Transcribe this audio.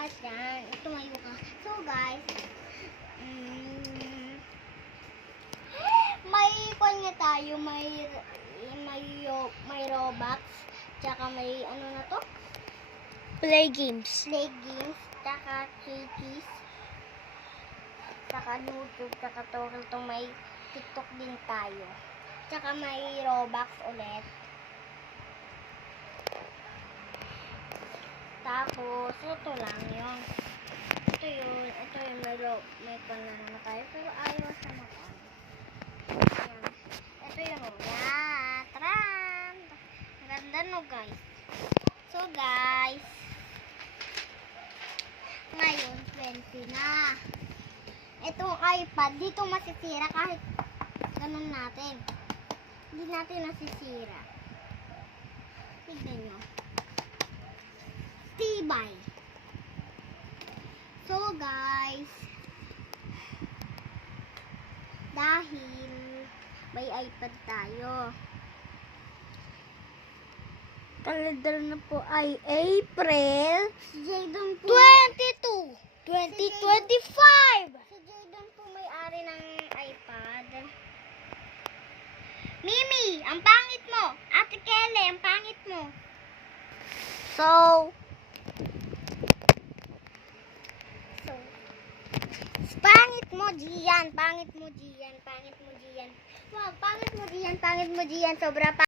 bukas yan. Tumayo ka. So guys, may kwan nga tayo, may Robux, tsaka may ano na to? Play games. Play games, tsaka cookies, tsaka YouTube, tsaka to may TikTok din tayo. Tsaka may Robux ulit. Tapos, ito lang yun. Ito yun, may pan na naman tayo, pero ayaw sa mapan. Ayan. Ito yun, yan. Taran! Ang ganda no, guys. So, guys, ngayon, 20 na. Itong iPad, dito masisira kahit ganun natin. Hindi natin nasisira. Tignan nyo. Tibay. So, guys, dahil may iPad tayo, Kalendar na po ay April si Jayden po, 22, 2025. si Jayden po may-ari ng iPad. Mimi, ang pangit mo. Ate Kelly, ang pangit mo. So, Pangit mo, Gian. Pangit mo, Gian. Pangit mo, Gian. Wow, pangit mo, Gian. Pangit mo, Gian. Sobra pa.